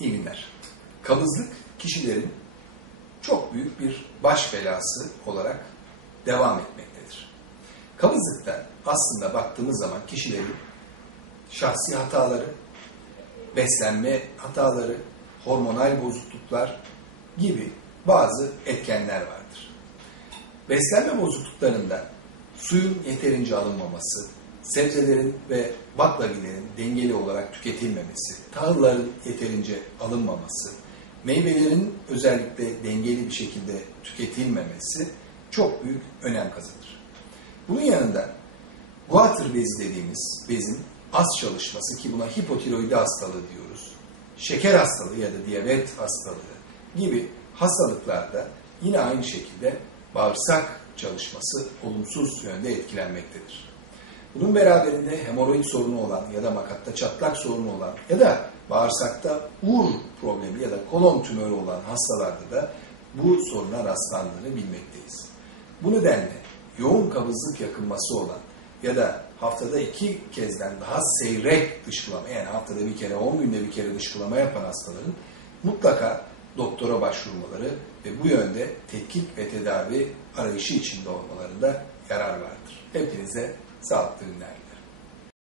İyi günler. Kabızlık kişilerin çok büyük bir baş belası olarak devam etmektedir. Kabızlıkta aslında baktığımız zaman kişilerin şahsi hataları, beslenme hataları, hormonal bozukluklar gibi bazı etkenler vardır. Beslenme bozukluklarında suyun yeterince alınmaması, sebzelerin ve baklagillerin dengeli olarak tüketilmemesi, tahılların yeterince alınmaması, meyvelerin özellikle dengeli bir şekilde tüketilmemesi çok büyük önem kazanır. Bunun yanında guatr bezi dediğimiz bezin az çalışması ki buna hipotiroidi hastalığı diyoruz, şeker hastalığı ya da diyabet hastalığı gibi hastalıklarda yine aynı şekilde bağırsak çalışması olumsuz yönde etkilenmektedir. Bunun beraberinde hemoroid sorunu olan ya da makatta çatlak sorunu olan ya da bağırsakta ur problemi ya da kolon tümörü olan hastalarda da bu soruna rastlandığını bilmekteyiz. Bu nedenle yoğun kabızlık yakınması olan ya da haftada iki kezden daha seyrek dışkılama yani haftada bir kere 10 günde bir kere dışkılama yapan hastaların mutlaka doktora başvurmaları ve bu yönde tetkik ve tedavi arayışı içinde olmalarında yarar vardır. Hepinize Stop doing that.